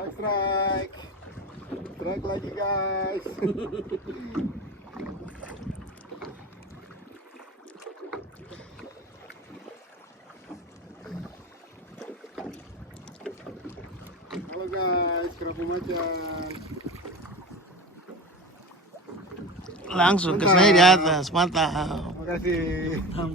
Strike. Strike lagi guys. Halo guys, kerapu macan. Langsung ke saya di atas, mantap. Makasih.